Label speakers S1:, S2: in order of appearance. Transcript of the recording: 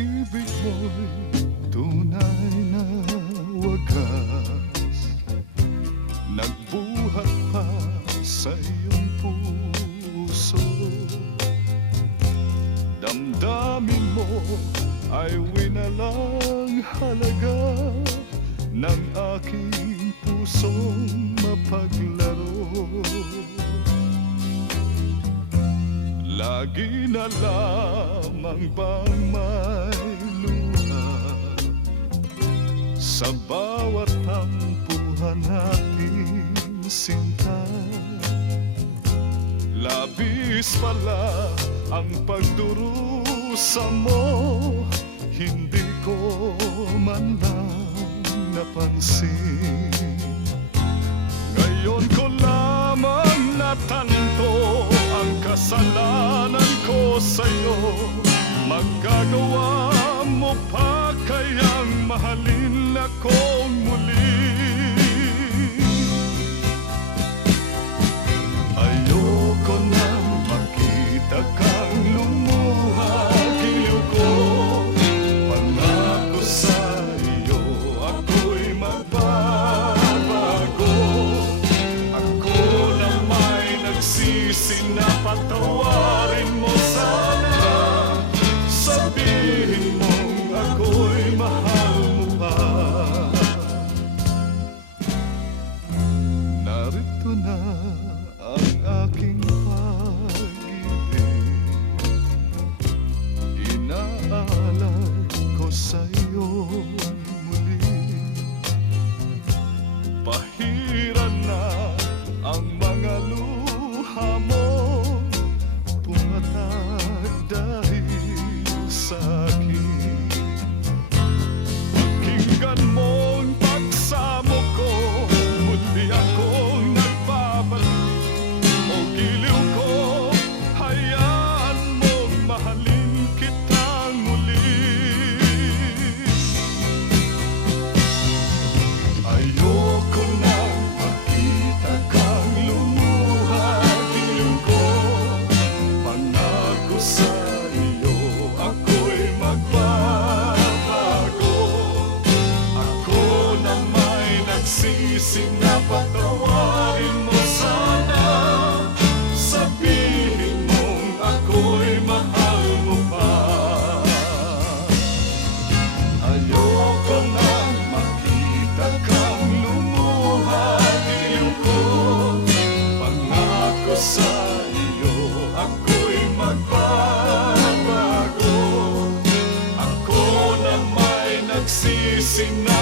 S1: Pag-ibig mo'y tunay na wagas Nagbuhat pa sa iyong puso. Damdamin mo ay winalang halaga Ng aking pusong mapaglaro Lagi na lamang bang may luha Sa bawat tampuhan nating sinta Labis pala ang pagdurusa mo. Hindi ko man lang napansin. Ngayon ko lamang natanto ang kasalanan sa'yo. Magagawa mo pa kayang mahalin akong nagsisi na patawarin mo sana Sabihin mong ako'y mahal mo pa Narito na ang aking pag-ibig. Inaalay ko sa'yo muli. Pahiran na ang mga luha mo sing